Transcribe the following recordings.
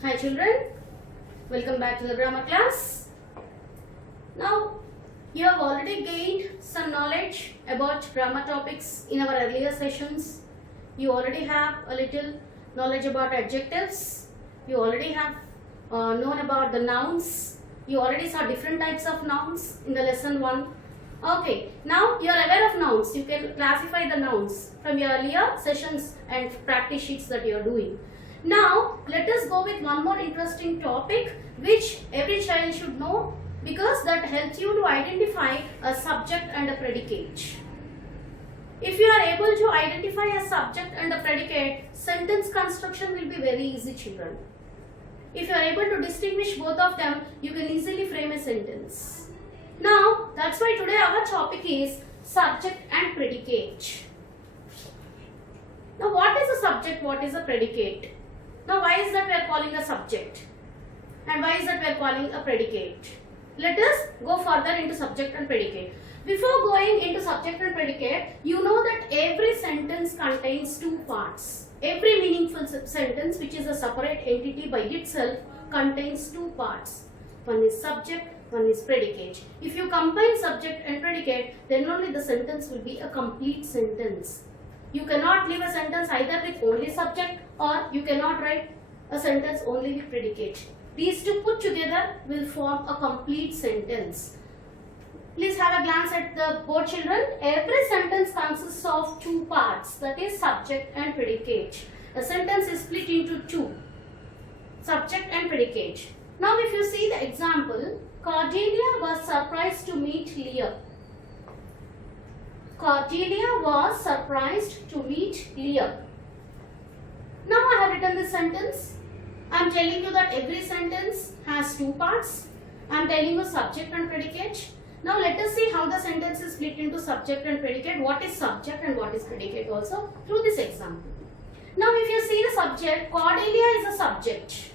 Hi children, welcome back to the grammar class. Now, you have already gained some knowledge about grammar topics in our earlier sessions. You already have a little knowledge about adjectives. You already have known about the nouns. You already saw different types of nouns in the lesson 1. Okay, now you are aware of nouns. You can classify the nouns from your earlier sessions and practice sheets that you are doing. Now, let us go with one more interesting topic which every child should know, because that helps you to identify a subject and a predicate. If you are able to identify a subject and a predicate, sentence construction will be very easy, children. If you are able to distinguish both of them, you can easily frame a sentence. Now, that's why today our topic is subject and predicate. Now, what is a subject? What is a predicate? Now, why is that we are calling a subject? And why is that we are calling a predicate? Let us go further into subject and predicate. Before going into subject and predicate, you know that every sentence contains two parts. Every meaningful sentence, which is a separate entity by itself, contains two parts. One is subject, one is predicate. If you combine subject and predicate, then only the sentence will be a complete sentence. You cannot leave a sentence either with only subject, or you cannot write a sentence only with predicate. These two put together will form a complete sentence. Please have a glance at the board, children. Every sentence consists of two parts, that is subject and predicate. A sentence is split into two, subject and predicate. Now if you see the example, Cordelia was surprised to meet Leah. Cordelia was surprised to meet Leah. Now I have written this sentence. I am telling you that every sentence has two parts. I am telling you subject and predicate. Now let us see how the sentence is split into subject and predicate. What is subject and what is predicate also through this example. Now if you see the subject, Cordelia is a subject.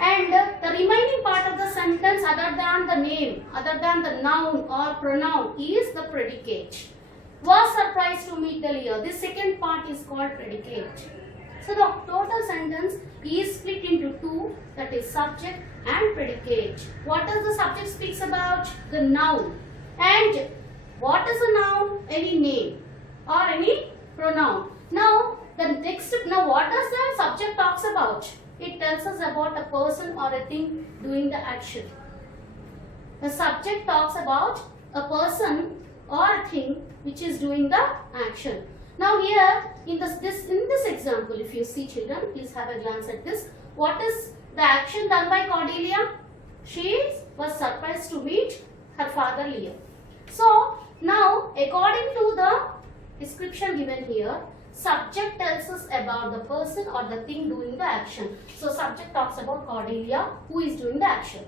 And the remaining part of the sentence, other than the name, other than the noun or pronoun, is the predicate. Was surprised to meet the Leah. This second part is called predicate. So the total sentence is split into two, that is subject and predicate. What does the subject speaks about? The noun. And what is a noun? Any name or any pronoun. Now what does the subject talks about? It tells us about a person or a thing doing the action. The subject talks about a person or a thing which is doing the action. Now here in this example, if you see, children, please have a glance at this. What is the action done by Cordelia? She was surprised to meet her father Leah. So now according to the description given here, subject tells us about the person or the thing doing the action. So subject talks about Cordelia, who is doing the action.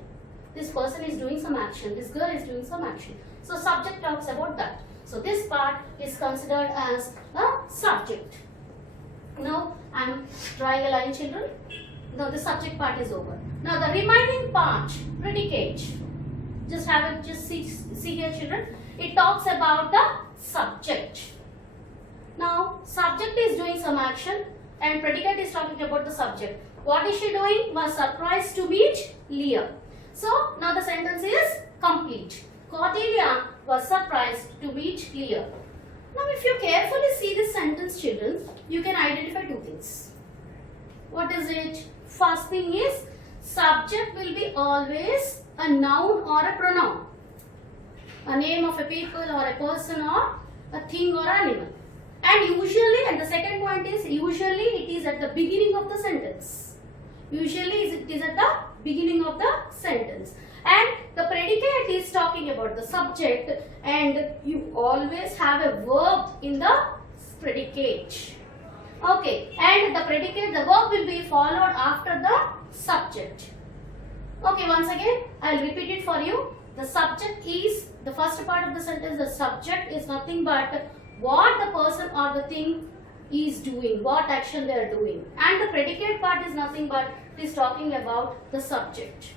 This person is doing some action. This girl is doing some action. So subject talks about that. So this part is considered as a subject. Now I am drawing a line, children. Now the subject part is over. Now the remaining part, predicate. Just see here, children. It talks about the subject. Now, subject is doing some action and predicate is talking about the subject. What is she doing? Was surprised to meet Leah. So, now the sentence is complete. Cordelia was surprised to meet Leah. Now, if you carefully see this sentence, children, you can identify two things. What is it? First thing is, subject will be always a noun or a pronoun. A name of a people or a person or a thing or animal. And usually, and the second point is, usually it is at the beginning of the sentence. Usually it is at the beginning of the sentence. And the predicate is talking about the subject, and you always have a verb in the predicate. Okay, and the predicate, the verb will be followed after the subject. Okay, once again, I will repeat it for you. The subject is, the first part of the sentence, the subject is nothing but what the person or the thing is doing, what action they are doing. And the predicate part is nothing but it is talking about the subject.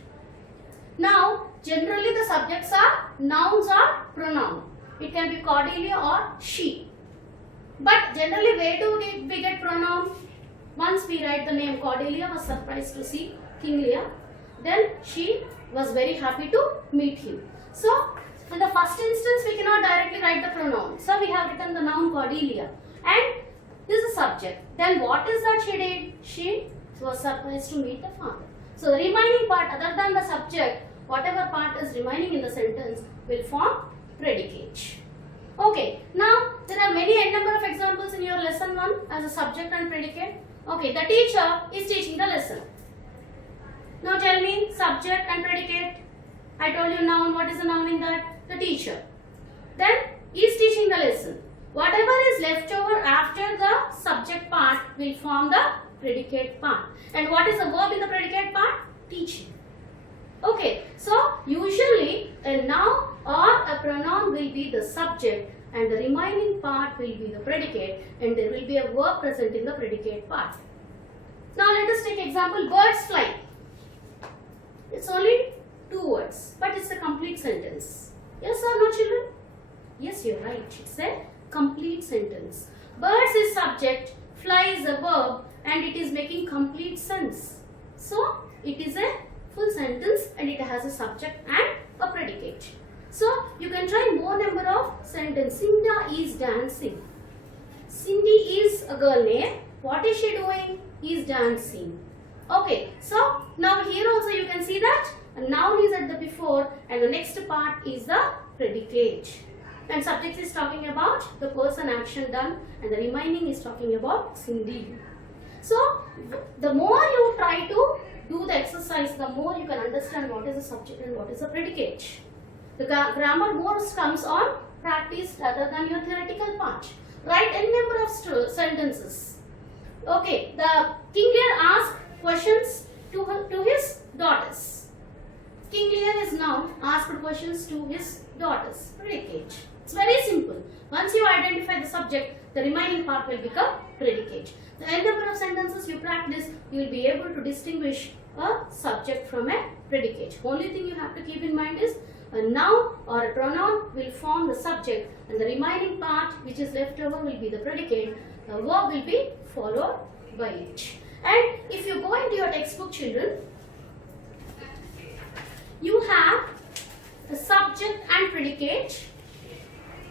Now, generally the subjects are nouns or pronoun. It can be Cordelia or she. But generally, where do we get pronoun? Once we write the name Cordelia was surprised to see King Lear. Then she was very happy to meet him. So in the first instance we cannot directly write the pronoun. So we have written the noun Cordelia and this is the subject. Then what is that she did? She was surprised to meet the father. So the remaining part other than the subject, whatever part is remaining in the sentence will form predicate. Okay, now there are many number of examples in your lesson 1 as a subject and predicate. Okay, the teacher is teaching the lesson. Now tell me subject and predicate. I told you noun. What is the noun in that? The teacher. Then is teaching the lesson. Whatever is left over after the subject part will form the predicate part. And what is the verb in the predicate part? Teaching. Okay, so usually a noun or a pronoun will be the subject and the remaining part will be the predicate and there will be a verb present in the predicate part. Now let us take example birds fly. It's only 2 words but it's a complete sentence. Yes or no children? Yes, you're right. It's a complete sentence. Birds is subject, fly is a verb and it is making complete sense. So it is a full sentence and it has a subject and a predicate. So you can try more number of sentences. Cinda is dancing. Cindy is a girl name. What is she doing? Is dancing. Okay, so now here also you can see that a noun is at the before and the next part is the predicate. And subject is talking about the person action done and the remaining is talking about Cindy. So the more you try to do the exercise, the more you can understand what is the subject and what is the predicate. The grammar more comes on practice rather than your theoretical part. Write any number of sentences. Okay, the King Lear asked questions to his daughters. King Lear is now asked questions to his daughters. Predicate. It's very simple. Once you identify the subject, the remaining part will become predicate. The n number of sentences you practice, you will be able to distinguish a subject from a predicate. Only thing you have to keep in mind is a noun or a pronoun will form the subject and the remaining part which is left over will be the predicate. The verb will be followed by it. And if you go into your textbook children, you have the subject and predicate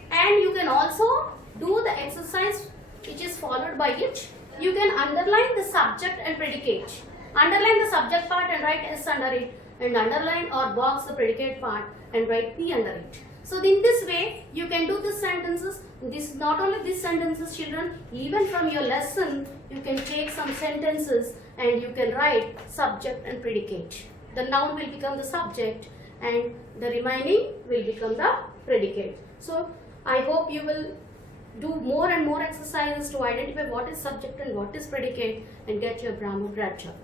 and you can also do the exercise which is followed by it. You can underline the subject and predicate. Underline the subject part and write S under it and underline or box the predicate part and write P under it. So in this way you can do these sentences. This not only these sentences children, even from your lesson you can take some sentences and you can write subject and predicate. The noun will become the subject and the remaining will become the predicate. So I hope you will do more and more exercises to identify what is subject and what is predicate and get your grammar grabbed up.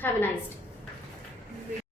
Have a nice day.